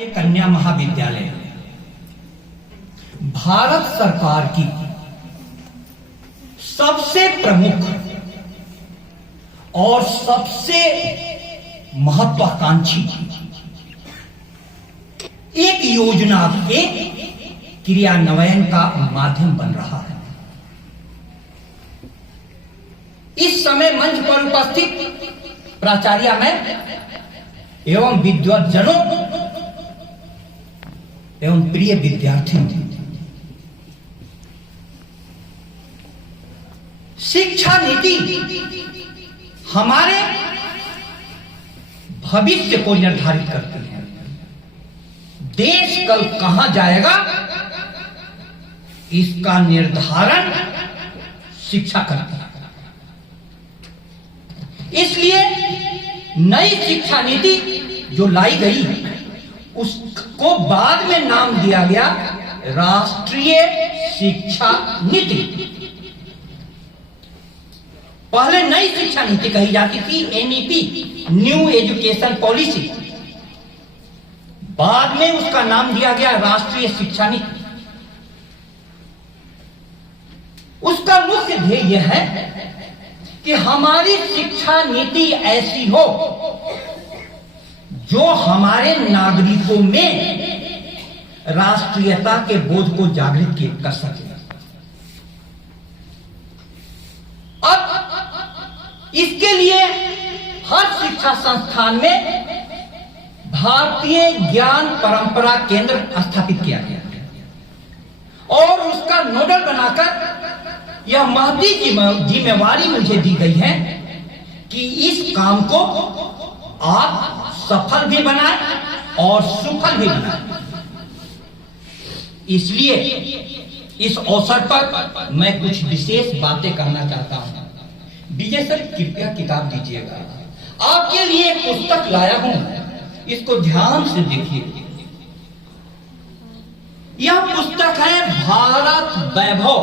ये कन्या महाविद्यालय भारत सरकार की सबसे प्रमुख और सबसे महत्वाकांक्षी एक योजना के क्रियान्वयन का माध्यम बन रहा है। इस समय मंच पर उपस्थित प्राचार्य में एवं विद्वज्जनों एवं प्रिय विद्यार्थियों, शिक्षा नीति हमारे भविष्य को निर्धारित करती है। देश कल कहां जाएगा इसका निर्धारण शिक्षा करती है। इसलिए नई शिक्षा नीति जो लाई गई उसको बाद में नाम दिया गया राष्ट्रीय शिक्षा नीति। पहले नई शिक्षा नीति कही जाती थी एनईपी, न्यू एजुकेशन पॉलिसी। बाद में उसका नाम दिया गया राष्ट्रीय शिक्षा नीति। उसका मुख्य ध्येय यह है कि हमारी शिक्षा नीति ऐसी हो जो हमारे नागरिकों में राष्ट्रीयता के बोध को जागृत कर सके। अब इसके लिए हर शिक्षा संस्थान में भारतीय ज्ञान परंपरा केंद्र स्थापित किया गया और उसका नोडल बनाकर यह महती जिम्मेवारी मुझे दी गई है कि इस काम को आप सफल भी बनाएं और सुफल भी बनाएं। इसलिए इस अवसर पर मैं कुछ विशेष बातें कहना चाहता हूं। विजय सर, कृपया किताब दीजिएगा। आपके लिए एक पुस्तक लाया हूं, इसको ध्यान से देखिए। यह पुस्तक है भारत वैभव।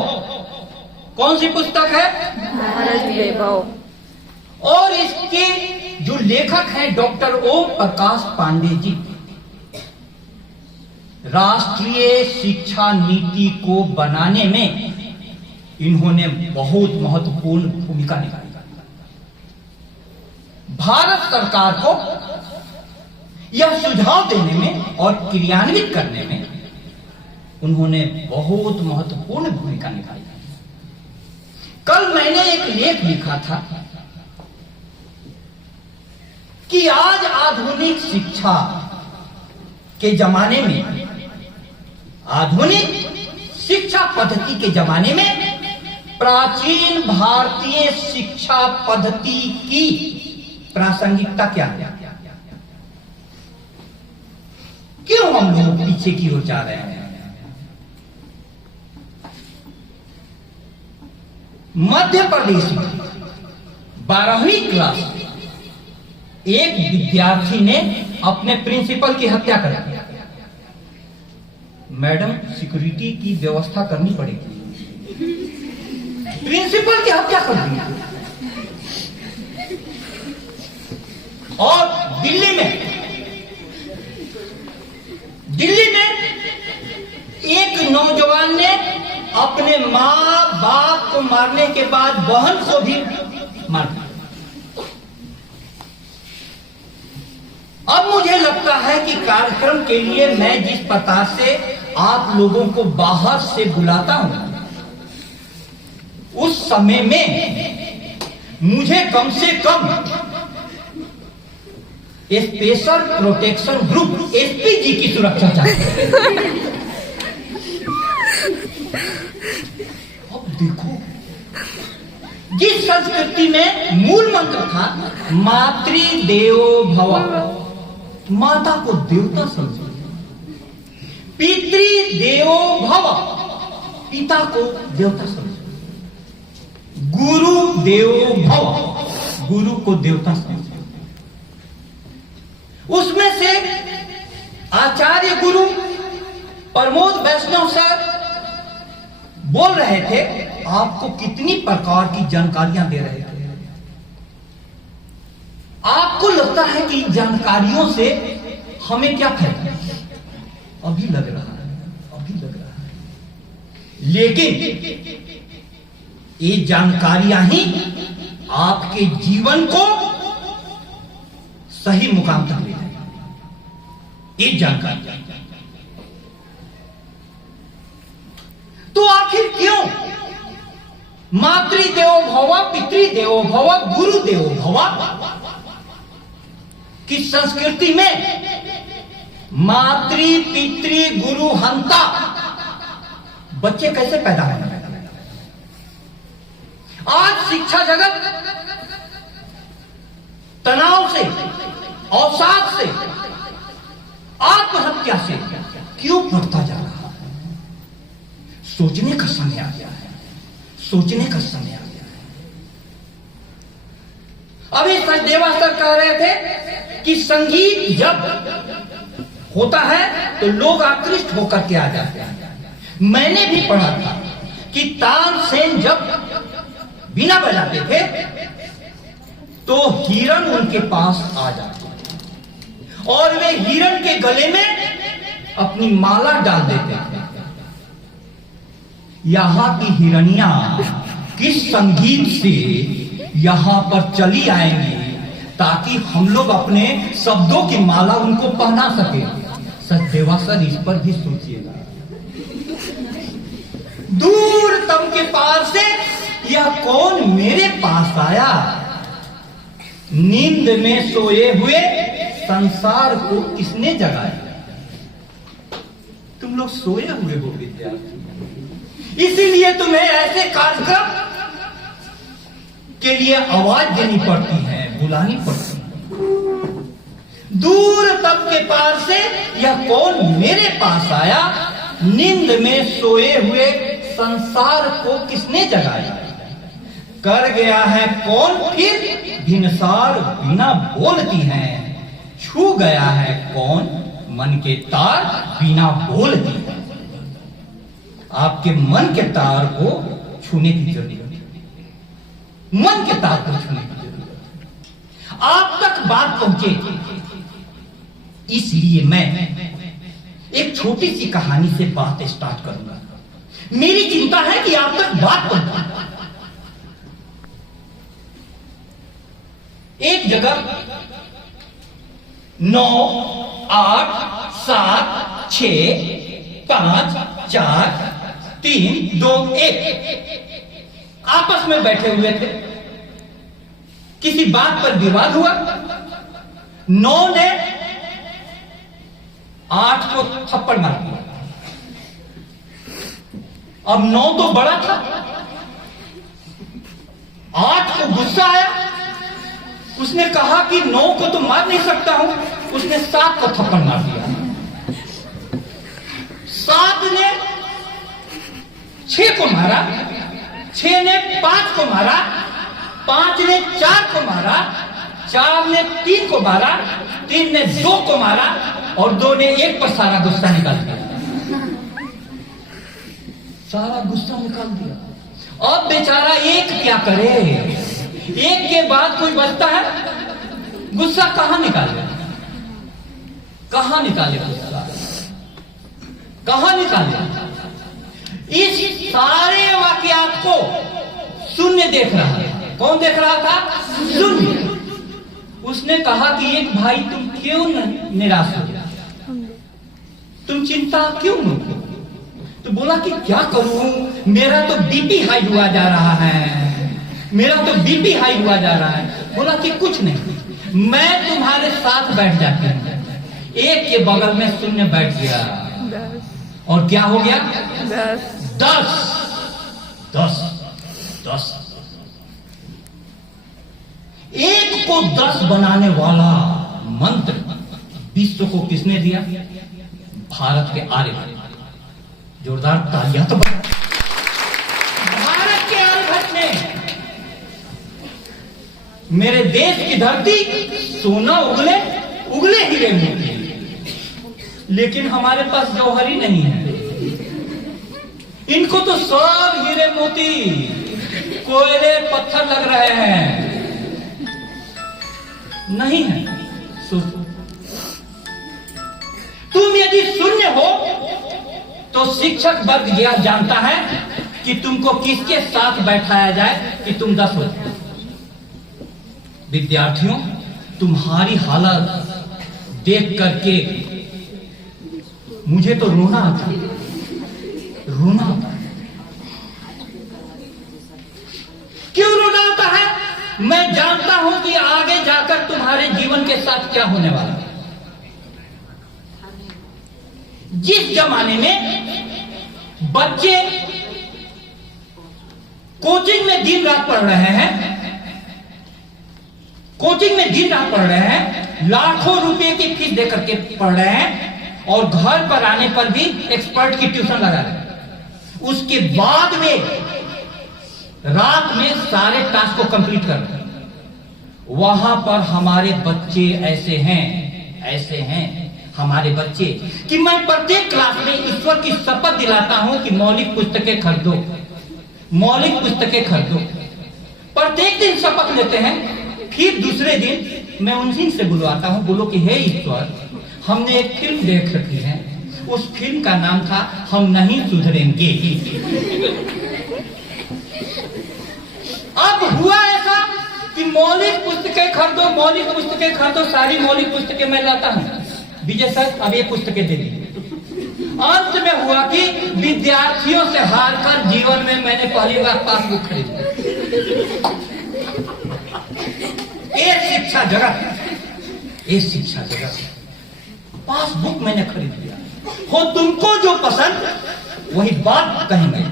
कौन सी पुस्तक है? भारत वैभव। और इसके जो लेखक हैं डॉक्टर ओम प्रकाश पांडे जी। राष्ट्रीय शिक्षा नीति को बनाने में इन्होंने बहुत महत्वपूर्ण भूमिका निभाई। भारत सरकार को यह सुझाव देने में और क्रियान्वित करने में उन्होंने बहुत महत्वपूर्ण भूमिका निभाई। कल मैंने एक लेख लिखा था कि आज आधुनिक शिक्षा के जमाने में, आधुनिक शिक्षा पद्धति के जमाने में प्राचीन भारतीय शिक्षा पद्धति की प्रासंगिकता क्या है? क्यों हम लोग पीछे की ओर जा रहे हैं? मध्य प्रदेश में 12वीं क्लास एक विद्यार्थी ने अपने प्रिंसिपल की हत्या कर दी। मैडम, सिक्योरिटी की व्यवस्था करनी पड़ेगी। प्रिंसिपल की हत्या कर दी। और दिल्ली में एक नौजवान ने अपने मां बाप को मारने के बाद बहन को भी मार दिया। अब मुझे लगता है कि कार्यक्रम के लिए मैं जिस प्रकार से आप लोगों को बाहर से बुलाता हूं, उस समय में मुझे कम से कम स्पेशल प्रोटेक्शन ग्रुप एसपीजी की सुरक्षा चाहिए। अब देखो, जिस संस्कृति में मूल मंत्र था मातृ देवो भव, माता को देवता समझो, पितृ देवो भव, पिता को देवता समझो, गुरु देवो भव, गुरु को देवता समझो। उसमें से आचार्य गुरु प्रमोद वैष्णव सर बोल रहे थे, आपको कितनी प्रकार की जानकारियां दे रहे थे। आपको लगता है कि जानकारियों से हमें क्या फायदा? अभी लग रहा है, लेकिन ये जानकारियां ही आपके जीवन को सही मुकाम तक ले जाएगी। ये जानकारी तो आखिर क्यों मातृदेवो भव, पितृदेवो भव, गुरुदेवो भव की संस्कृति में मातृ पितृ गुरु हंता बच्चे कैसे पैदा होने लगे? आज शिक्षा जगत तनाव से, अवसाद से, आत्महत्या से क्यों बढ़ता जा रहा है? सोचने का समय आ गया है, सोचने का समय आ गया है। अभी सचदेवा सर कह रहे थे कि संगीत जब होता है तो लोग आकृष्ट होकर के आ जाते हैं। मैंने भी पढ़ा था कि तानसेन जब बीना बजाते थे तो हिरण उनके पास आ जाते थे और वे हिरण के गले में अपनी माला डाल देते थे। यहां की हिरणियां किस संगीत से यहां पर चली आएंगी ताकि हम लोग अपने शब्दों की माला उनको पहना सके। सचदेवा सर इस पर भी सोचिएगा। दूर तम के पार से यह कौन मेरे पास आया, नींद में सोए हुए संसार को किसने जगाया? तुम लोग सोए हुए हो विद्यार्थी, इसीलिए तुम्हें ऐसे कार्यक्रम के लिए आवाज देनी पड़ती है, बुलानी पड़ती है। दूर तम के पार से यह कौन मेरे पास आया, नींद में सोए हुए संसार को किसने जगाया? कर गया है कौन फिर भिनसार बिना बोलती है, छू गया है कौन मन के तार बिना बोलती है। आपके मन के तार को छूने की जरूरत है, मन के तार को छूने की जरूरत है, आप तक बात पहुंचे। इसलिए मैं एक छोटी सी कहानी से बात स्टार्ट करूंगा। मेरी चिंता है कि आप तक बात पहुंचे। एक जगह 9, 8, 7, 6, 5, 4, 3, 2, 1 आपस में बैठे हुए थे। किसी बात पर विवाद हुआ। 9 ने 8 को थप्पड़ मार दिया। अब 9 तो बड़ा था, 8 को गुस्सा आया। उसने कहा कि 9 को तो मार नहीं सकता हूं। उसने 7 को थप्पड़ मार दिया। 7 ने 6 को मारा, 6 ने 5 को मारा, 5 ने 4 को मारा, 4 ने 3 को मारा, 3 ने 2 को मारा और 2 ने 1 पर सारा गुस्सा निकाल दिया। सारा गुस्सा निकाल दिया। अब बेचारा 1 क्या करे? 1 के बाद कोई बचता है? गुस्सा कहां निकाले? कहां निकाले गुस्सा? कहां निकाले? इस सारे वाकयात को शून्य देख रहा है। कौन देख रहा था? शून्य। उसने कहा कि एक भाई तुम क्यों निराश हो, तुम चिंता क्यों हो? तो बोला कि क्या करूं, मेरा तो बीपी हाई हुआ जा रहा है, मेरा तो बीपी हाई हुआ जा रहा है। बोला कि कुछ नहीं, मैं तुम्हारे साथ बैठ जाती हूं। 1 के बगल में शून्य बैठ गया। 10 और क्या हो गया? 10। 1 को 10 बनाने वाला मंत्र विश्व को किसने दिया? भारत के आर्यभट्ट। जोरदार तालियां तो बजा। भारत के आर्यभट्ट ने मेरे देश की धरती सोना उगले हीरे मोती, लेकिन हमारे पास जौहरी नहीं है। इनको तो सब हीरे मोती कोयले पत्थर लग रहे हैं। नहीं है। सोचो, तुम यदि शून्य हो तो शिक्षक वर्ग यह जानता है कि तुमको किसके साथ बैठाया जाए कि तुम 10 हो। विद्यार्थियों, तुम्हारी हालत देख करके मुझे तो रोना आता है। क्यों रोना आता है? मैं जानता हूं कि आगे जाकर तुम्हारे जीवन के साथ क्या होने वाला है। जिस जमाने में बच्चे कोचिंग में दिन रात पढ़ रहे हैं, लाखों रुपए की फीस देकर के पढ़ रहे हैं और घर पर आने पर भी एक्सपर्ट की ट्यूशन लगा रहे हैं, उसके बाद में रात में सारे टास्क को कंप्लीट कर रहे हैं। वहां पर हमारे बच्चे ऐसे हैं हमारे बच्चे कि मैं प्रत्येक क्लास में ईश्वर की शपथ दिलाता हूं कि मौलिक पुस्तकें खरीदो। प्रत्येक दिन शपथ लेते हैं, फिर दूसरे दिन मैं उन्हीं से बुलवाता हूं, बोलो कि हे ईश्वर, हमने एक फिल्म देख रखी है, उस फिल्म का नाम था हम नहीं सुधरेंगे। अब हुआ ऐसा कि मौलिक पुस्तकें खरीदो, सारी मौलिक पुस्तकें मैं लाता हूं। विजय सर, अब ये पुस्तकें दे दी। अंत में हुआ कि विद्यार्थियों से हारकर जीवन में मैंने पहली बार पासबुक खरीदी। ये शिक्षा जगत पासबुक मैंने खरीद लिया। हो तुमको जो पसंद वही बात कहेंगे।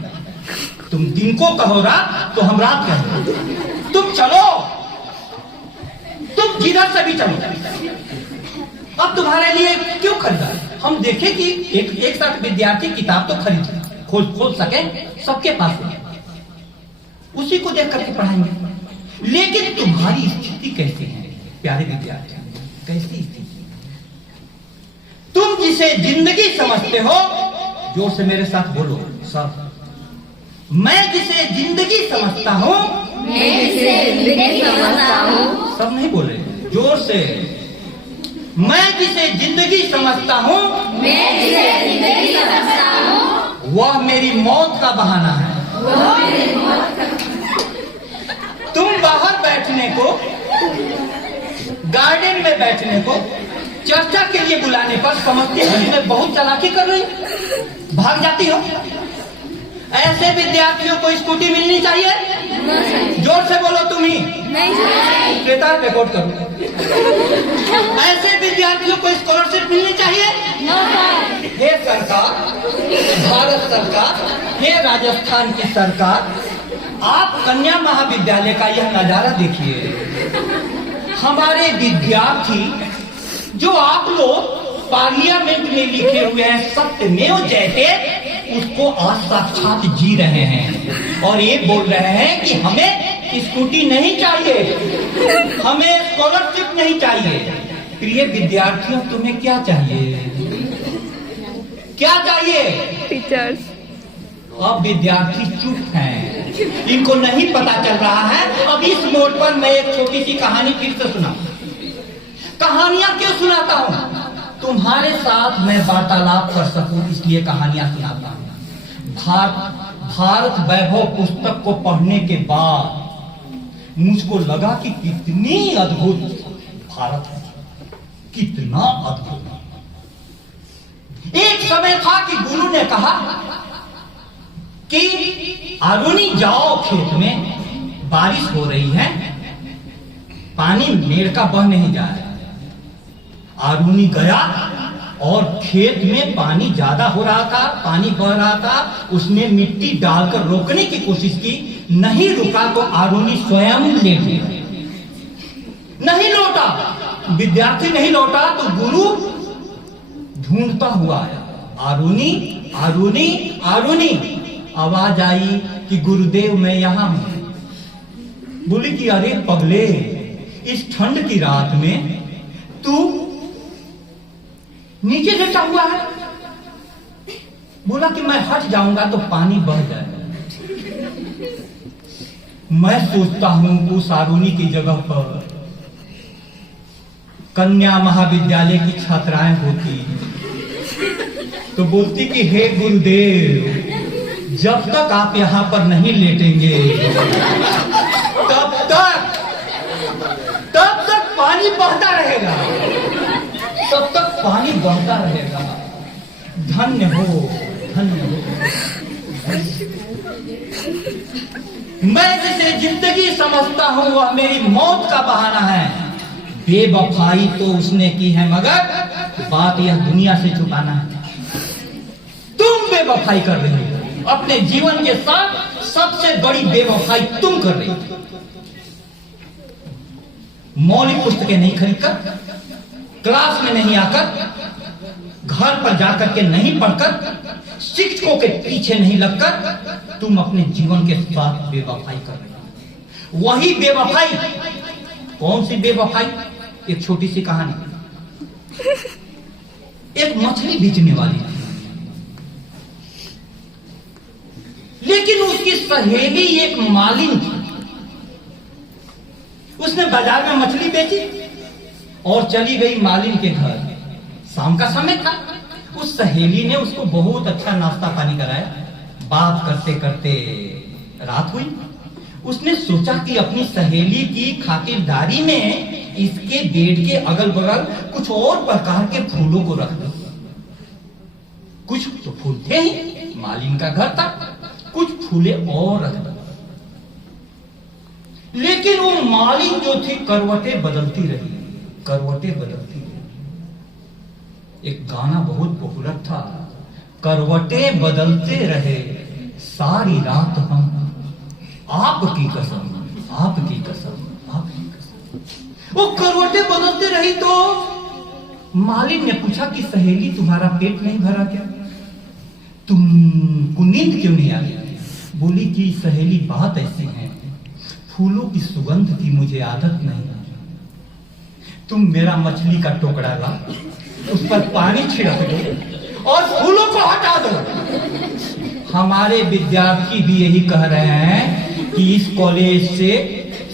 तुम दिन को कहो रात तो हम रात कहेंगे। तुम चलो, तुम जिधर से भी चलो। अब तुम्हारे लिए क्यों खरीदा? हम देखें कि एक साथ विद्यार्थी किताब तो खरीद खोल सके, सबके पास है, उसी को देख करके पढ़ाएंगे। लेकिन तुम्हारी स्थिति कैसी है प्यारे विद्यार्थी? कैसी स्थिति? तुम जिसे जिंदगी समझते हो, जोर से मेरे साथ बोलो सब। मैं जिसे जिंदगी समझता हूँ, सब नहीं बोले, जोर से। मैं जिसे जिंदगी समझता हूँ, वह मेरी मौत का बहाना है। तुम बाहर बैठने को, गार्डन में बैठने को, चर्चा के लिए बुलाने पर समझती हो मैं बहुत चालाकी कर रही, भाग जाती हो। ऐसे विद्यार्थियों को स्कूटी मिलनी चाहिए। जोर से बोलो तुम ही। श्वेता, रिकॉर्ड करो। ऐसे विद्यार्थियों को स्कॉलरशिप मिलनी चाहिए। हे सरकार, भारत सरकार, हे राजस्थान की सरकार, आप कन्या महाविद्यालय का यह नजारा देखिए। हमारे विद्यार्थी जो आप लोग पार्लियामेंट में लिखे हुए हैं सत्यमेव जयते, उसको आज साक्षात जी रहे हैं और ये बोल रहे हैं कि हमें स्कूटी नहीं चाहिए, हमें स्कॉलरशिप नहीं चाहिए। प्रिय विद्यार्थियों, तुम्हें क्या चाहिए? टीचर्स। अब विद्यार्थी चुप हैं, इनको नहीं पता चल रहा है। अब इस मोड़ पर मैं एक छोटी सी कहानी फिर से सुनाऊं। कहानियां क्यों सुनाता हूं? तुम्हारे साथ मैं वार्तालाप कर सकूं, इसलिए कहानियां सुनाता हूं। भारत वैभव पुस्तक को पढ़ने के बाद मुझको लगा कि कितनी अद्भुत भारत है, कितना अद्भुत। एक समय था कि गुरु ने कहा कि आरुणी जाओ खेत में, बारिश हो रही है, पानी मेड़ का बह नहीं जा रहा। आरुणी गया और खेत में पानी ज्यादा हो रहा था, पानी बह रहा था। उसने मिट्टी डालकर रोकने की कोशिश की, नहीं रुका तो आरुणी स्वयं लेट गया, नहीं लौटा। विद्यार्थी नहीं लौटा तो गुरु ढूंढता हुआ आया, आरुणी आरुणी आरुणी। आवाज आई कि गुरुदेव मैं यहां हूं। बोली कि अरे पगले, इस ठंड की रात में तू नीचे लेटा हुआ है। बोला कि मैं हट जाऊंगा तो पानी बह जाएगा। मैं सोचता हूं उस आरुणी की जगह पर कन्या महाविद्यालय की छात्राएं होती, तो बोलती कि हे गुरुदेव, जब तक आप यहां पर नहीं लेटेंगे तब तक पानी बहता रहेगा, तब तक पानी बहता रहेगा। धन्य हो, धन्य हो। मैं जिसे जिंदगी समझता हूं वह मेरी मौत का बहाना है। बेवफाई तो उसने की है, मगर बात यह दुनिया से छुपाना है। तुम बेवफाई कर रही हो अपने जीवन के साथ, सबसे बड़ी बेवफाई तुम कर रही हो। मौलिक पुस्तकें नहीं खरीदकर, क्लास में नहीं आकर, घर पर जाकर के नहीं पढ़कर, शिक्षकों के पीछे नहीं लगकर तुम अपने जीवन के साथ बेवफाई कर रहे हो। वही बेवफाई, कौन सी बेवफाई? एक छोटी सी कहानी। एक मछली बेचने वाली थी, लेकिन उसकी सहेली एक मालिन थी। उसने बाजार में मछली बेची और चली गई मालिन के घर। शाम का समय था। उस सहेली ने उसको बहुत अच्छा नाश्ता पानी कराया। बात करते करते रात हुई। उसने सोचा कि अपनी सहेली की खातिरदारी में इसके बेड के अगल बगल कुछ और प्रकार के फूलों को रख दो। कुछ तो फूल थे ही, मालिन का घर था, कुछ फूले और रख दो। लेकिन वो मालिन जो थी करवटें बदलती रही, करवटें बदलती रही। एक गाना बहुत पॉपुलर था, करवटें बदलते रहे सारी रात हम, आपकी कसम, आपकी कसम, आपकी कसम। वो करवटें बदलते रही तो मालिन ने पूछा कि सहेली, तुम्हारा पेट नहीं भरा क्या? तुमको नींद क्यों नहीं आ रही? बोली कि सहेली, बात ऐसी है, फूलों की सुगंध की मुझे आदत नहीं। तुम मेरा मछली का टुकड़ा ला, उस पर पानी छिड़क दो और फूलों को हटा दो। हमारे विद्यार्थी भी यही कह रहे हैं कि इस कॉलेज से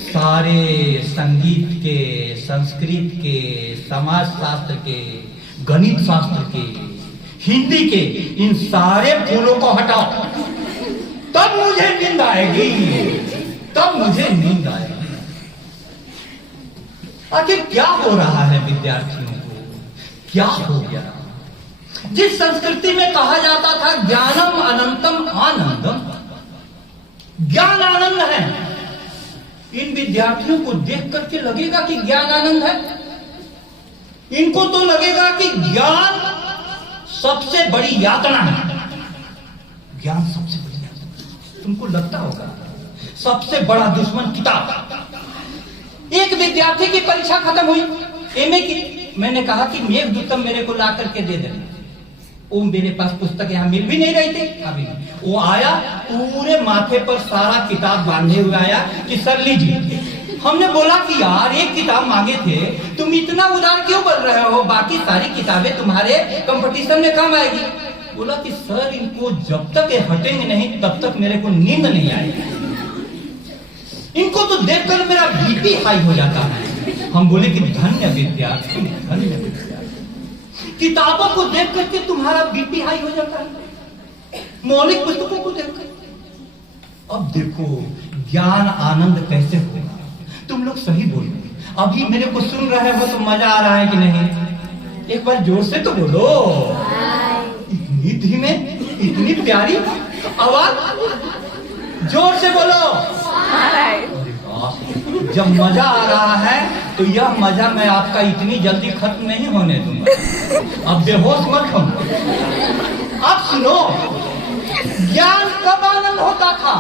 सारे संगीत के, संस्कृत के, समाज शास्त्र के, गणित शास्त्र के, हिंदी के, इन सारे फूलों को हटाओ, तब मुझे नींद आएगी, तब मुझे नींद आएगी। आखिर क्या हो रहा है विद्यार्थियों को? क्या हो गया? जिस संस्कृति में कहा जाता था ज्ञानम अनंतम आनंदम, ज्ञान आनंद है, इन विद्यार्थियों को देख करके लगेगा कि ज्ञान आनंद है। इनको तो लगेगा कि ज्ञान सबसे बड़ी यातना है। ज्ञान सबसे बड़ी यातना, तुमको लगता होगा सबसे बड़ा दुश्मन किताब। एक विद्यार्थी की परीक्षा खत्म हुई, एमए की। मैंने कहा कि मेघदूतम मेरे को ला करके दे देना। वो मेरे पास पुस्तक यहाँ मिल भी नहीं रही थी अभी। वो आया, पूरे माथे पर सारा किताब बांधे हुए आया कि सर लीजिए। हमने बोला कि यार एक किताब मांगे थे, तुम इतना उदार क्यों बोल रहे हो? बाकी सारी किताबें तुम्हारे कंपटीशन में काम आएगी। बोला कि सर इनको जब तक ये हटेंगे नहीं तब तक मेरे को नींद नहीं आएगी। इनको तो देखकर मेरा बीपी हाई हो जाता है। हम बोले कि धन्य विद्यार्थी, धन्य विद्यार्थी। किताबों को देख करके तुम्हारा बीपी हाई हो जाता है, मौलिक पुस्तकों को देखकर। अब देखो ज्ञान आनंद कैसे होगा? तुम लोग सही बोलो। अभी मेरे को सुन रहे हो तो मजा आ रहा है कि नहीं? एक बार जोर से तो बोलो। इतनी धीमे, इतनी प्यारी आवाज, जोर से बोलो। जब मजा आ रहा है तो यह मजा मैं आपका इतनी जल्दी खत्म नहीं होने दूंगा। अब बेहोश मत हो। अब सुनो, ज्ञान कब आनंद होता था?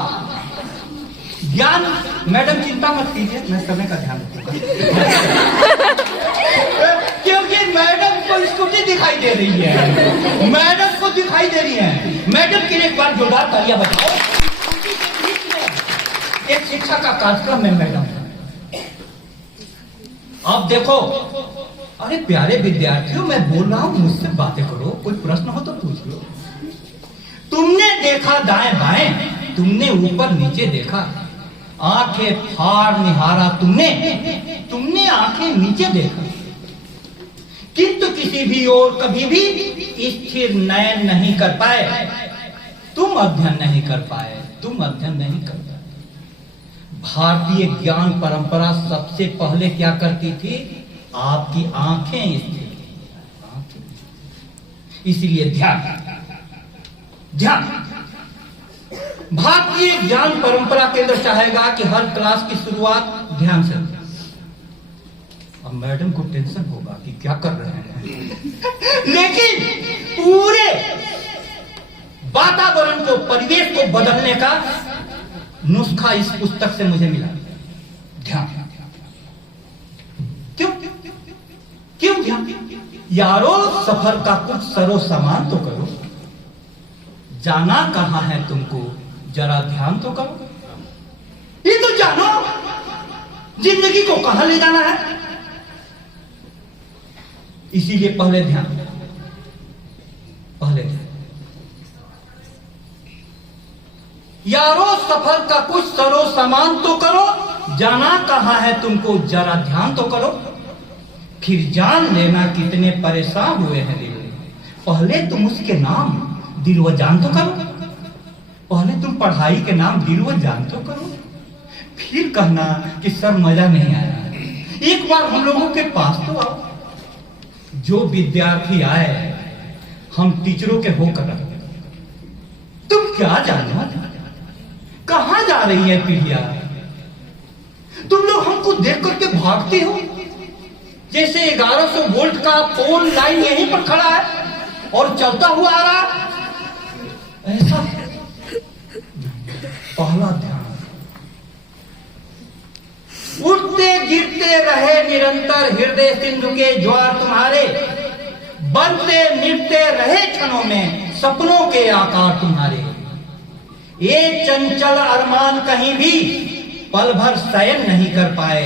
ज्ञान, मैडम चिंता मत कीजिए, मैं समय का ध्यान रखूंगा। क्योंकि मैडम को स्कूटी दिखाई दे रही है, मैडम को दिखाई दे रही है। मैडम के लिए एक बार जोरदार तालियां बजाओ। एक शिक्षा का कार्यक्रम है मैडम। अब देखो, अरे प्यारे विद्यार्थियों, मैं बोल रहा हूं, मुझसे बातें करो, कोई प्रश्न हो तो पूछ लो। तुमने देखा दाएं बाएं, तुमने ऊपर नीचे देखा, आंखें फाड़ निहारा तुमने आंखें नीचे देखा, किंतु किसी भी और कभी भी स्थिर नयन नहीं कर पाए, तुम अध्ययन नहीं कर पाए, तुम अध्ययन नहीं कर पाए। भारतीय ज्ञान परंपरा सबसे पहले क्या करती थी? आपकी आंखें स्थिर, इसीलिए ध्यान ध्यान। भारतीय ज्ञान परंपरा केंद्र चाहेगा कि हर क्लास की शुरुआत ध्यान से। अब मैडम को टेंशन होगा कि क्या कर रहे हैं लेकिन पूरे वातावरण को, परिवेश को बदलने का नुस्खा इस पुस्तक से मुझे मिला। ध्यान। क्यों क्यों ध्यान? यारो सफर का कुछ सरो सामान तो करो, जाना कहां है तुमको, जरा ध्यान तो करो। ये तो जानो जिंदगी को कहां ले जाना है। इसीलिए पहले ध्यान, पहले ध्यान। यारो सफर का कुछ सरो सामान तो करो, जाना कहां है तुमको, जरा ध्यान तो करो। फिर जान लेना कितने परेशान हुए हैं दिल। पहले तुम उसके नाम दिल व जान तो करो, पहले तुम पढ़ाई के नाम दिल व जान तो करो। फिर कहना कि सर मजा नहीं आया, एक बार हम लोगों के पास तो आओ। जो विद्यार्थी आए हम टीचरों के होकर रखते। तुम क्या जानो कहां जा रही है पीढ़िया? तुम लोग हमको देख करके भागते हो जैसे 1100 वोल्ट का पोल लाइन यहीं पर खड़ा है और चलता हुआ आ रहा है। ऐसा पहला ध्यान। उठते गिरते रहे निरंतर हृदय सिंधु के ज्वार तुम्हारे, बनते मिटते रहे क्षणों में सपनों के आकार तुम्हारे। ये चंचल अरमान कहीं भी पल भर शयन नहीं कर पाए,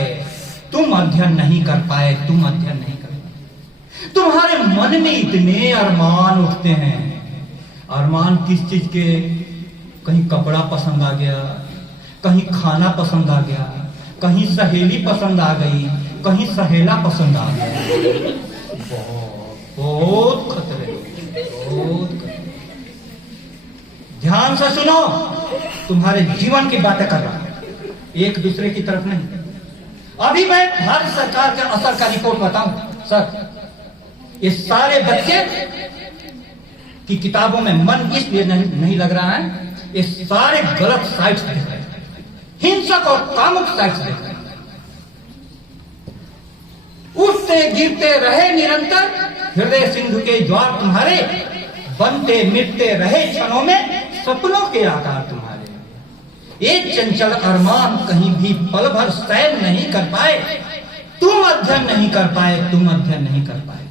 तुम अध्ययन नहीं कर पाए, तुम अध्ययन नहीं कर पाए। तुम्हारे मन में इतने अरमान उठते हैं। अरमान किस चीज के? कहीं कपड़ा पसंद आ गया, कहीं खाना पसंद आ गया, कहीं सहेली पसंद आ गई, कहीं सहेला पसंद आ गया। बहुत खतरे, बहुत खतरे। ध्यान से सुनो, तुम्हारे जीवन की बातें कर रहा हूं, एक दूसरे की तरफ नहीं। अभी मैं भारत सरकार के असर का रिपोर्ट बताऊं। सर, ये सारे बच्चे की किताबों में मन इसलिए नहीं लग रहा है, ये सारे गलत साइट्स देख रहे हैं, हिंसक और कामुक साइट्स देख रहे हैं। उठते गिरते रहे निरंतर हृदय सिंधु के ज्वार तुम्हारे, बनते मिटते रहे क्षणों में सपनों के आकार तुम्हारे। एक चंचल अरमान कहीं भी पल भर शयन नहीं कर पाए, तुम अध्ययन नहीं कर पाए, तुम अध्ययन नहीं कर पाए।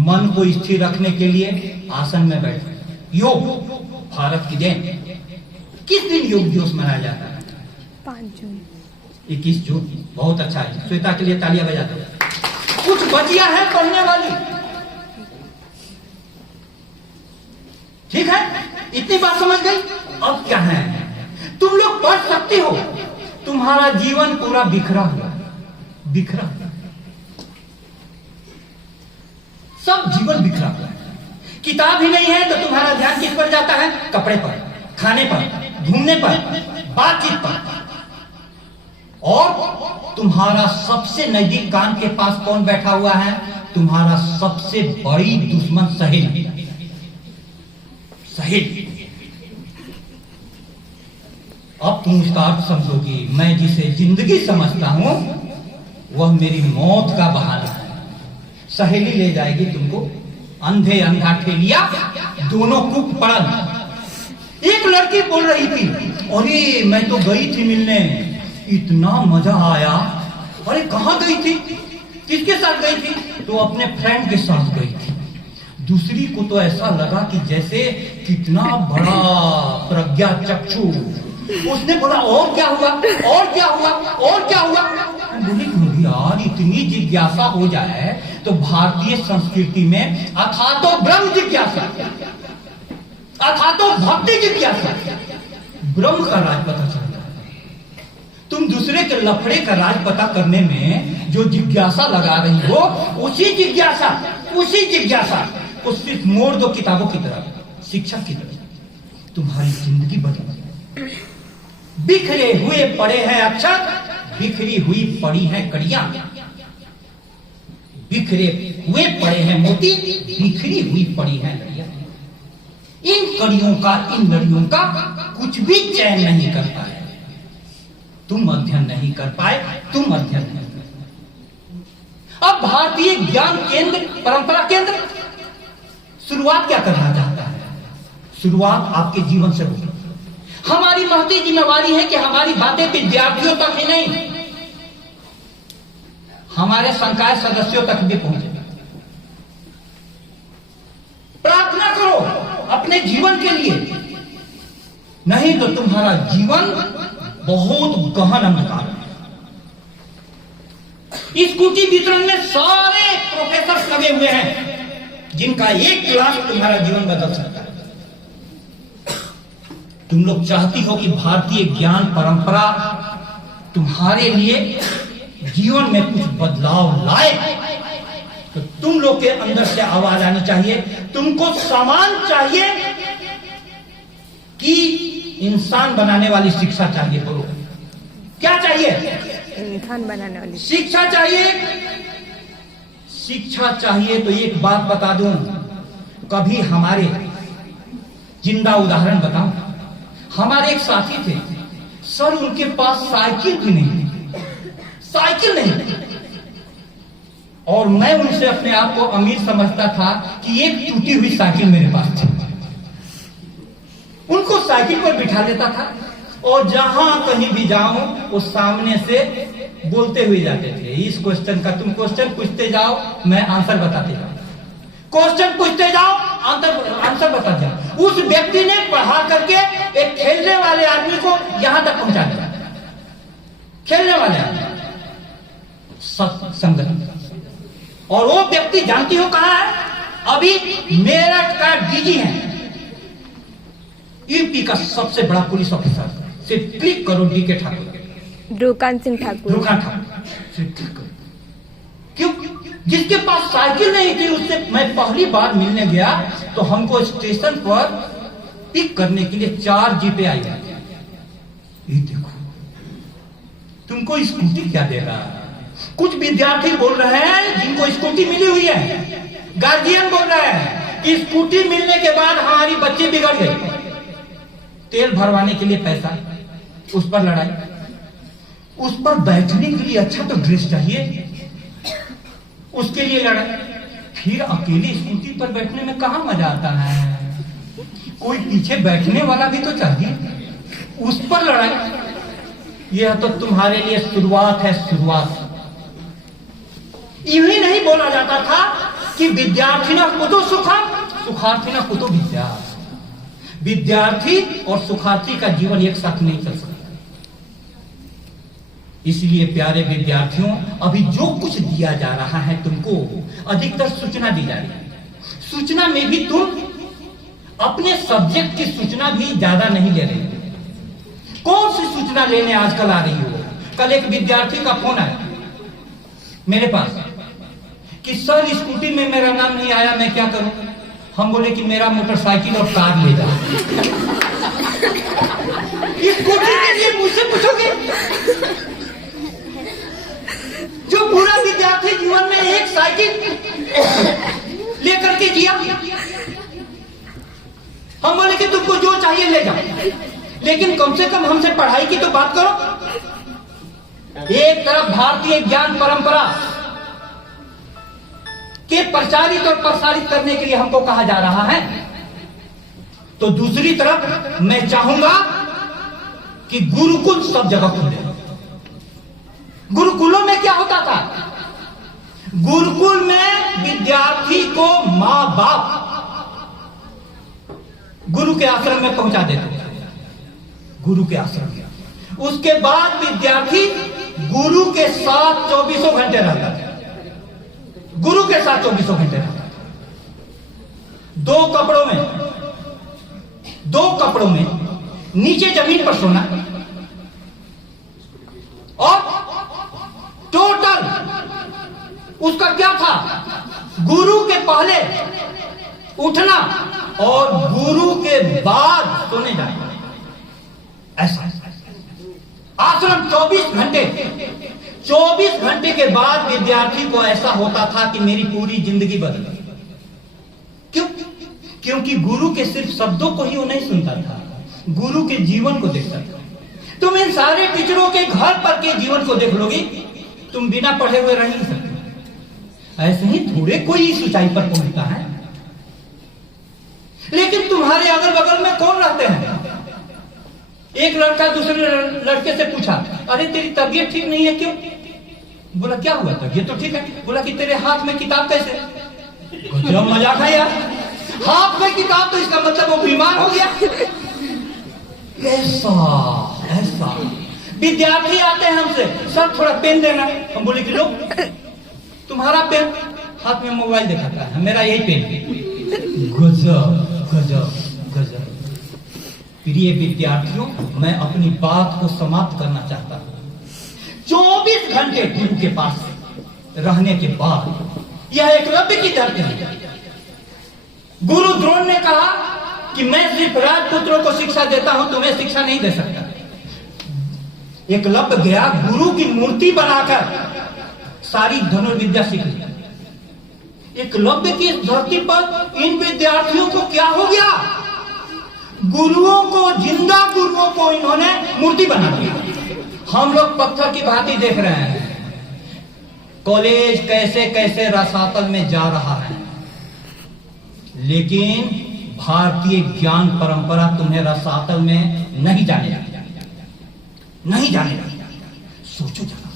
मन को स्थिर रखने के लिए आसन में बैठे। योग भारत की देन। किस दिन योग दिवस मनाया जाता है? 5 जून। 21 जून। बहुत अच्छा है, श्वेता के लिए तालियां बजा दो। कुछ बचिया है पढ़ने वाली, ठीक है? इतनी बात समझ गई। अब क्या है, तुम लोग पढ़ सकते हो। तुम्हारा जीवन पूरा बिखरा हुआ, बिखरा सब जीवन बिखरा हुआ है। किताब ही नहीं है तो तुम्हारा ध्यान किस पर जाता है? कपड़े पर, खाने पर, घूमने पर, बातचीत पर। और तुम्हारा सबसे नजदीक कान के पास कौन बैठा हुआ है? तुम्हारा सबसे बड़ी दुश्मन सहेली, सहेली। अब तुम उसका अर्थ समझोगी। मैं जिसे जिंदगी समझता हूं वह मेरी मौत का बहाना है। सहेली ले जाएगी तुमको, अंधे अंधा ठेलिया, दोनों कुक पड़न। एक लड़की बोल रही थी, अरे मैं तो गई थी मिलने, इतना मजा आया। अरे कहाँ गई थी? किसके साथ गई थी? तो अपने फ्रेंड के साथ गई थी। दूसरी को तो ऐसा लगा कि जैसे कितना बड़ा प्रज्ञा चक्षु। उसने बोला और क्या हुआ, और क्या हुआ, और क्या हुआ? बोली यार इतनी जिज्ञासा हो जाए तो भारतीय संस्कृति में अथा तो ब्रह्म जिज्ञासा, अथा तो भक्ति जिज्ञासा, ब्रह्म का राज पता चलता है। तुम दूसरे के लफड़े का राज पता करने में जो जिज्ञासा लगा रही हो, उसी जिज्ञासा को सिर्फ मोड़ दो किताबों की तरफ, शिक्षक की तरफ, तुम्हारी जिंदगी बदल जाए। बिखरे हुए पड़े हैं अक्षर, बिखरी हुई पड़ी हैं कड़ियां, बिखरे हुए पड़े हैं मोती, बिखरी हुई पड़ी हैं लड़ियां। इन कड़ियों का, इन लड़ियों का कुछ भी चयन नहीं करता है। तुम अध्ययन नहीं कर पाए, तुम अध्ययन नहीं कर पाए। अब भारतीय ज्ञान केंद्र, परंपरा केंद्र शुरुआत क्या करना चाहता है? शुरुआत आपके जीवन से होगी। हमारी महती जिम्मेवारी है कि हमारी बातें विद्यार्थियों तक ही नहीं, हमारे संकाय सदस्यों तक भी पहुंचे। प्रार्थना करो अपने जीवन के लिए, नहीं तो तुम्हारा जीवन बहुत गहन अंधकार है। स्कूटी वितरण में सारे प्रोफेसर लगे हुए हैं, जिनका एक क्लास तुम्हारा जीवन बदल सकता है। तुम लोग चाहती हो कि भारतीय ज्ञान परंपरा तुम्हारे लिए जीवन में कुछ बदलाव लाए, तो तुम लोग के अंदर से आवाज आनी चाहिए। तुमको सामान चाहिए कि इंसान बनाने वाली शिक्षा चाहिए। बोलो क्या चाहिए? इंसान बनाने वाली शिक्षा चाहिए। शिक्षा चाहिए तो एक बात बता दूं, कभी हमारे जिंदा उदाहरण बताऊं, हमारे एक साथी थे सर, उनके पास साइकिल भी नहीं, साइकिल नहीं, और मैं उनसे अपने आप को अमीर समझता था कि एक टूटी हुई साइकिल मेरे पास थी। उनको साइकिल पर बिठा लेता था और जहां कहीं भी जाऊं वो सामने से बोलते हुए जाते थे, इस क्वेश्चन का तुम क्वेश्चन पूछते जाओ, मैं आंसर बताते जाऊं, क्वेश्चन पूछते जाओ, आंसर बता जाओ। उस व्यक्ति ने पढ़ा करके एक खेलने वाले आदमी को यहां तक पहुंचा दिया। खेलने वाले आदमी संगत, और वो व्यक्ति जानती हो कहां है? अभी मेरठ का डीजी है, यूपी का सबसे बड़ा पुलिस ऑफिसर। सिर्फ क्लिक करो, डीके ठाकुर, ध्रुवकांत सिंह ठाकुर। क्यों? जिसके पास साइकिल नहीं थी, उससे मैं पहली बार मिलने गया तो हमको स्टेशन पर पिक करने के लिए 4 जीपे आई। ये देखो, तुमको स्कूटी क्या देगा? कुछ विद्यार्थी बोल रहे हैं जिनको स्कूटी मिली हुई है, गार्जियन बोल रहे हैं कि स्कूटी मिलने के बाद हमारी बच्ची बिगड़ गई। तेल भरवाने के लिए पैसा, उस पर लड़ाई, उस पर बैठने के लिए अच्छा तो ड्रेस चाहिए, उसके लिए लड़ाई। फिर अकेले स्कूटी पर बैठने में कहां मजा आता है? कोई पीछे बैठने वाला भी तो चाहिए, उस पर लड़ाई। यह तो तुम्हारे लिए शुरुआत है, शुरुआत। यूं ही नहीं बोला जाता था कि विद्यार्थिना कुतो सुखम, सुखार्थिना कुतो विद्या। विद्यार्थी और सुखार्थी का जीवन एक साथ नहीं चल सकता। इसलिए प्यारे विद्यार्थियों, अभी जो कुछ दिया जा रहा है तुमको, अधिकतर सूचना दी जा रही है। सूचना में भी तुम अपने सब्जेक्ट की सूचना भी ज्यादा नहीं ले रहे हो। कौन सी सूचना लेने आजकल आ रही हो? कल एक विद्यार्थी का फोन आया मेरे पास कि सर स्कूटी में मेरा नाम नहीं आया, मैं क्या करूं? हम बोले कि मेरा मोटरसाइकिल और कार ले जाओ। स्कूटी के लिए मुझसे पूछोगे? जो पूरा विद्यार्थी जीवन में एक साइकिल लेकर के जिया, हम बोले कि तुमको जो चाहिए ले जाओ, लेकिन कम से कम हमसे पढ़ाई की तो बात करो। एक तरफ भारतीय ज्ञान परंपरा के प्रचारित और प्रसारित करने के लिए हमको कहा जा रहा है, तो दूसरी तरफ मैं चाहूंगा कि गुरुकुल सब जगह खुले। गुरुकुलों में क्या होता था? गुरुकुल में विद्यार्थी को मां बाप गुरु के आश्रम में पहुंचा देते थे, गुरु के आश्रम में। उसके बाद विद्यार्थी गुरु के साथ 24 घंटे रहता था, गुरु के साथ 24 घंटे रहता था। दो कपड़ों में नीचे जमीन पर सोना, और टोटल उसका क्या था? गुरु के पहले गुरु के बाद सोने जाएंगे। ऐसा आश्रम 24 घंटे के बाद विद्यार्थी को ऐसा होता था कि मेरी पूरी जिंदगी बदल गई। क्यों? क्योंकि गुरु के सिर्फ शब्दों को ही वो नहीं सुनता था, गुरु के जीवन को देखता था। तुम इन सारे टीचरों के घर पर के जीवन को देख लोगी, तुम बिना पढ़े हुए रह नहीं सकते। ऐसे ही थोड़े कोई इस ऊंचाई पर पहुंचता है। लेकिन तुम्हारे अगल बगल में कौन रहते हैं? एक लड़का दूसरे लड़के से पूछा, अरे तेरी तबीयत ठीक नहीं है, क्यों? बोला क्या हुआ? तबीयत तो ठीक है। बोला कि तेरे हाथ में किताब कैसे? गजब मजाक है यार, हाथ में किताब तो इसका मतलब वो बीमार हो गया। ऐसा विद्यार्थी आते हैं हमसे, सर थोड़ा पेन देना। हम बोले कि लो तुम्हारा पेन, हाथ में मोबाइल दिखाता है, मेरा यही पेन। गजब गजब गजब। प्रिय विद्यार्थियों, मैं अपनी बात को समाप्त करना चाहता हूं। 24 घंटे गुरु के पास रहने के बाद यह एकलव्य की धरती है। गुरु द्रोण ने कहा कि मैं सिर्फ राजपुत्रों को शिक्षा देता हूं, तुम्हें शिक्षा नहीं दे सकता। एकलव्य गया, गुरु की मूर्ति बनाकर सारी धनुर्विद्या सीख ली। एकलव्य की इस धरती पर इन विद्यार्थियों को क्या हो गया? गुरुओं को, जिंदा गुरुओं को इन्होंने मूर्ति बना दिया। हम लोग पत्थर की भांति देख रहे हैं कॉलेज कैसे कैसे रसातल में जा रहा है, लेकिन भारतीय ज्ञान परंपरा तुम्हें रसातल में नहीं जाने नहीं जाने। सोचो जरा,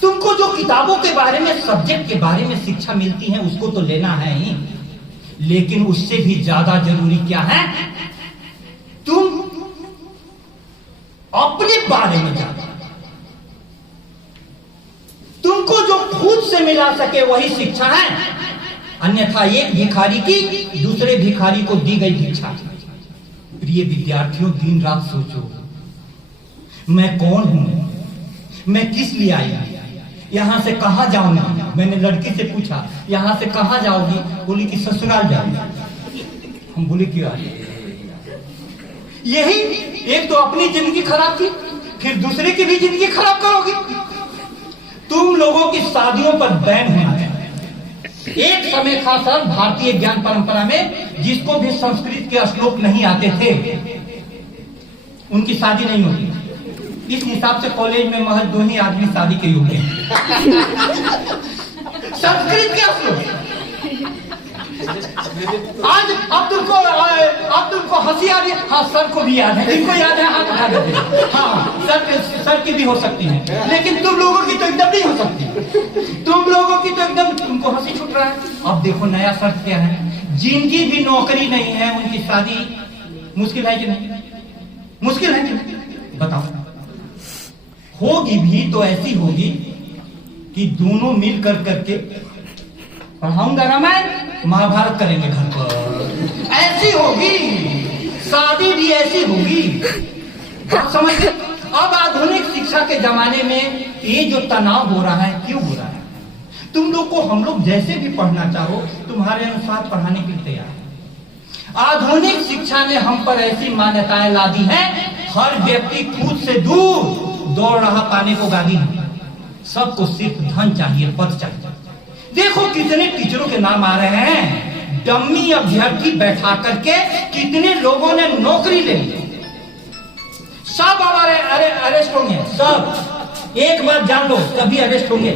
तुमको जो किताबों के बारे में, सब्जेक्ट के बारे में शिक्षा मिलती है उसको तो लेना है ही, लेकिन उससे भी ज्यादा जरूरी क्या है? तुम अपने बारे में जानो। तुमको जो खुद से मिला सके वही शिक्षा है, अन्यथा एक भिखारी की दूसरे भिखारी को दी गई भिक्षा। प्रिय विद्यार्थियों, दिन रात सोचो, मैं कौन हूं, मैं किस लिए आई, यहां से कहां जाऊंगी? मैंने लड़की से पूछा, यहां से कहां जाओगी? बोली कि ससुराल जाऊंगी। हम बोले क्यों? यही एक तो अपनी जिंदगी खराब की, फिर दूसरे की भी जिंदगी खराब करोगी। तुम लोगों की शादियों पर बैन होना चाहिए। एक समय था सर, भारतीय ज्ञान परंपरा में जिसको भी संस्कृत के श्लोक नहीं आते थे उनकी शादी नहीं होती। इस हिसाब से कॉलेज में महज 2 ही आदमी शादी के योग्य हैं। संस्कृत के श्लोक। आज अब तुमको हंसी आ रही है। हाँ, सर को भी याद है, जिनको याद है हाथ उठा देते। हाँ, सर की भी हो सकती है, लेकिन तुम लोगों की तो एकदम नहीं हो सकती। तुम लोगों की तो एकदम, तुमको हंसी छूट रहा है। अब देखो नया शर्त क्या है, जिनकी भी नौकरी नहीं है उनकी शादी मुश्किल है कि नहीं? मुश्किल है कि नहीं? बताओ। होगी भी तो ऐसी होगी कि दोनों मिल कर करके पढ़ाऊंगा रामायण महाभारत करेंगे घर पर, ऐसी होगी। शादी भी ऐसी होगी। बात समझ गए? अब आधुनिक शिक्षा के जमाने में ये जो तनाव हो रहा है, क्यों हो रहा है? तुम लोग को हम लोग जैसे भी पढ़ना चाहो तुम्हारे अनुसार पढ़ाने के लिए तैयार है। आधुनिक शिक्षा ने हम पर ऐसी मान्यताएं ला दी हैं, हर व्यक्ति खुद से दूर दौड़ रहा पाने को गादी है। सबको सिर्फ धन चाहिए, पद चाहिए। देखो कितने टीचरों के नाम आ रहे हैं, डम्मी अभ्यर्थी बैठा करके कितने लोगों ने नौकरी ले ली। सब हमारे अरेस्ट होंगे, सब। एक बात जान लो, सभी अरेस्ट होंगे।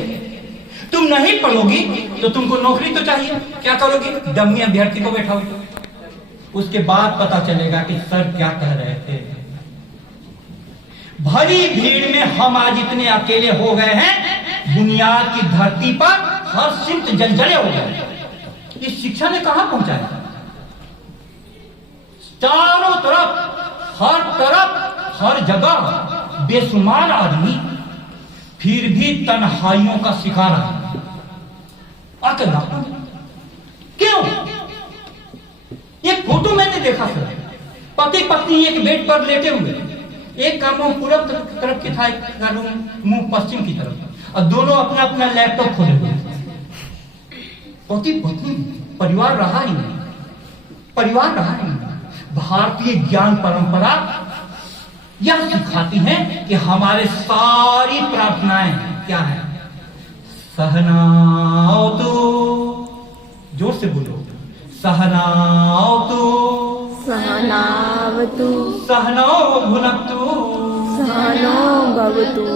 तुम नहीं पढ़ोगी तो तुमको नौकरी तो चाहिए, क्या करोगी? डम्मी अभ्यर्थी को बैठाओगे। उसके बाद पता चलेगा कि सर क्या कह रहे थे। भरी भीड़ में हम आज इतने अकेले हो गए हैं, बुनियाद की धरती पर हर सिमत जलजले हो गए। इस शिक्षा ने कहां पहुंचाया? चारों तरफ, हर तरफ, हर जगह बेशुमार आदमी, फिर भी तन्हाइयों का शिकार है। अकेला क्यों? एक फोटो मैंने देखा सर, पति पत्नी एक बेड पर लेटे हुए, एक का मुंह पूरब तरफ की था, एक का मुंह पश्चिम की तरफ, और दोनों अपना अपना लैपटॉप खोले हुए। पति पत्नी, परिवार रहा ही नहीं। परिवार रहा है। भारतीय ज्ञान परंपरा यह सिखाती है कि हमारे सारी प्रार्थनाएं क्या है? सहनावतु, जोर से बोलो, सहनावतु सहनावतु सहनौ भुनक्तु सहनो भवतु।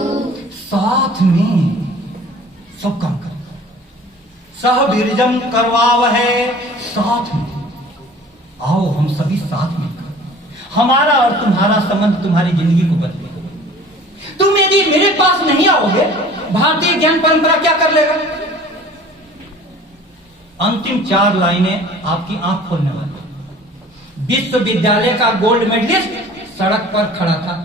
साथ में सब काम करें। सहवीर्यम करवावहै, साथ में आओ हम सभी साथ में करें। हमारा और तुम्हारा संबंध तुम्हारी जिंदगी को बदलेगा। तुम यदि मेरे पास नहीं आओगे, भारतीय ज्ञान परंपरा क्या कर लेगा? अंतिम 4 लाइनें आपकी आंख खोलने वाली। विश्वविद्यालय का गोल्ड मेडलिस्ट सड़क पर खड़ा था,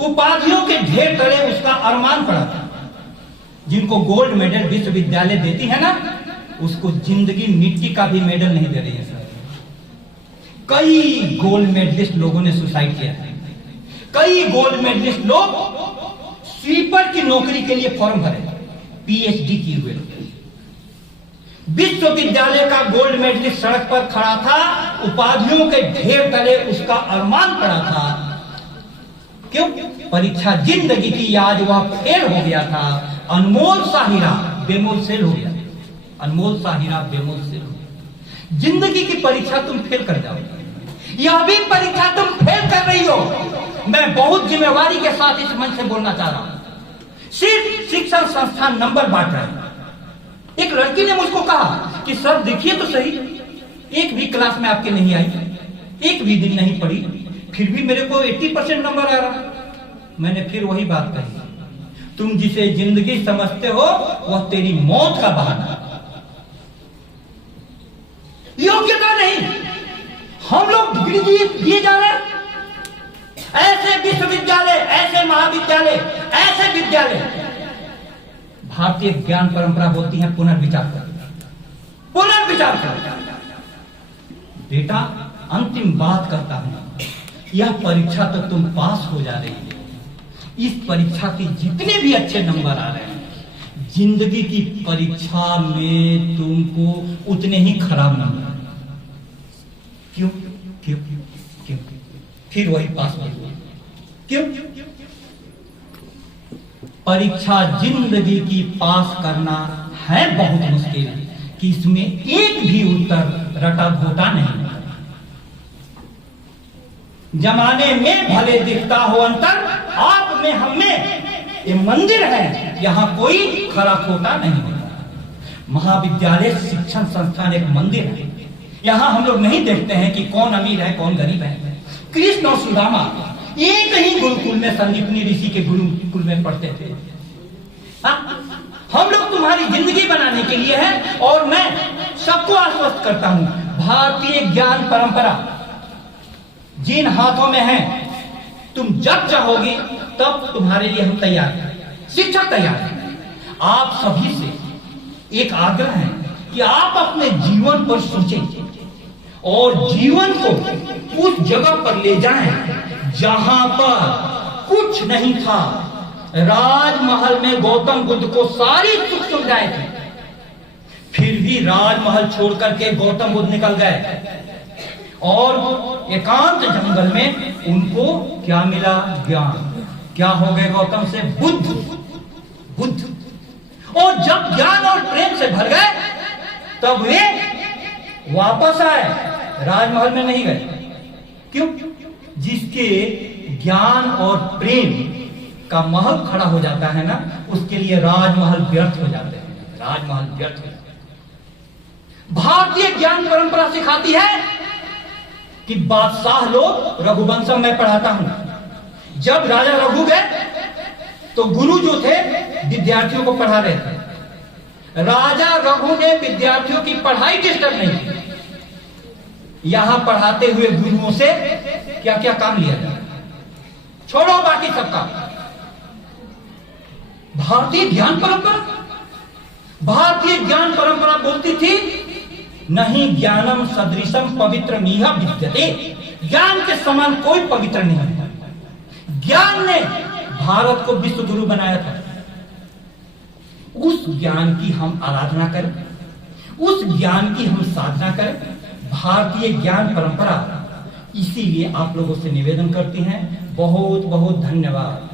उपाधियों के ढेर तले उसका अरमान पड़ा था। जिनको गोल्ड मेडल विश्वविद्यालय देती है ना, उसको जिंदगी मिट्टी का भी मेडल नहीं दे रही है सर। कई गोल्ड मेडलिस्ट लोगों ने सुसाइड किया है। कई गोल्ड मेडलिस्ट लोग स्वीपर की नौकरी के लिए फॉर्म भरे, पीएचडी किए हुए लोग। विश्वविद्यालय का गोल्ड मेडलिस्ट सड़क पर खड़ा था, उपाधियों के ढेर तले उसका अरमान पड़ा था। क्यों? परीक्षा जिंदगी की आज वह फेल हो गया था। अनमोल सा हीरा बेमोल सेल हो गया। अनमोल सा हीरा बेमोल सेल हो गया। जिंदगी की परीक्षा तुम फेल कर जाओगे। यह भी परीक्षा तुम फेल कर रही हो। मैं बहुत जिम्मेवारी के साथ इस मंच से बोलना चाह रहा हूं। सिर्फ शिक्षण संस्थान नंबर बांट रहे हैं। एक लड़की ने मुझको कहा कि सर देखिए तो सही, एक भी क्लास में आपके नहीं आई, एक भी दिन नहीं पढ़ी, फिर भी मेरे को 80% नंबर आ रहा। मैंने फिर वही बात कही, तुम जिसे जिंदगी समझते हो वह तेरी मौत का बहाना। योग्यता नहीं, हम लोग डिग्री दिए जा रहे हैं। ऐसे विश्वविद्यालय, ऐसे महाविद्यालय, ऐसे विद्यालय। भारतीय ज्ञान परंपरा बोलती है पुनर्विचार कर, पुनर्विचार कर। बेटा अंतिम बात करता हूं, यह परीक्षा तो तुम पास हो जा रही है। इस परीक्षा के जितने भी अच्छे नंबर आ रहे हैं, जिंदगी की परीक्षा में तुमको उतने ही खराब नंबर। क्यों क्यों क्यों? फिर वही पास नहीं हुआ। क्यों? परीक्षा जिंदगी की पास करना है बहुत मुश्किल, कि इसमें एक भी उत्तर रटा घोटा नहीं। जमाने में भले दिखता हो अंतर, आप में हम में ये मंदिर है, यहां कोई खरा खोटा नहीं होता। महाविद्यालय शिक्षण संस्थान एक मंदिर है। यहां हम लोग नहीं देखते हैं कि कौन अमीर है कौन गरीब है। कृष्ण और सुदामा एक ही गुरुकुल में, संदीपनी ऋषि के गुरुकुल में पढ़ते थे। हम लोग तुम्हारी जिंदगी बनाने के लिए है। और मैं सबको आश्वस्त करता हूं, भारतीय ज्ञान परंपरा जिन हाथों में है, तुम जब चाहोगी तब तुम्हारे लिए हम तैयार हैं, शिक्षक तैयार हैं। आप सभी से एक आग्रह है कि आप अपने जीवन पर सोचें और जीवन को उस जगह पर ले जाएं जहां पर कुछ नहीं था। राजमहल में गौतम बुद्ध को सारी सुख सुविधाएं थी, फिर भी राजमहल छोड़ करके गौतम बुद्ध निकल गए और एकांत जंगल में उनको क्या मिला? ज्ञान। क्या हो गए गौतम से? बुद्ध। बुद्ध। और जब ज्ञान और प्रेम से भर गए तब वे वापस आए, राजमहल में नहीं गए। क्यों? जिसके ज्ञान और प्रेम का महल खड़ा हो जाता है ना, उसके लिए राजमहल व्यर्थ हो जाते हैं। राजमहल व्यर्थ हो जाते हैं। भारतीय ज्ञान परंपरा सिखाती है कि बादशाह लोग, रघुवंशम में पढ़ाता हूं, जब राजा रघु गए तो गुरु जो थे विद्यार्थियों को पढ़ा रहे थे। राजा रघु ने विद्यार्थियों की पढ़ाई डिस्टर्ब नहीं की। यहां पढ़ाते हुए गुरुओं से क्या क्या काम लिया जाए, छोड़ो बाकी सब काम। भारतीय ज्ञान परंपरा बोलती थी, नहीं ज्ञानम सदृशम पवित्र नीह विद्यते। ज्ञान के समान कोई पवित्र नहीं है। ज्ञान ने भारत को विश्व गुरु बनाया था। उस ज्ञान की हम आराधना करें, उस ज्ञान की हम साधना करें। भारतीय ज्ञान परंपरा। इसीलिए आप लोगों से निवेदन करते हैं, बहुत बहुत धन्यवाद।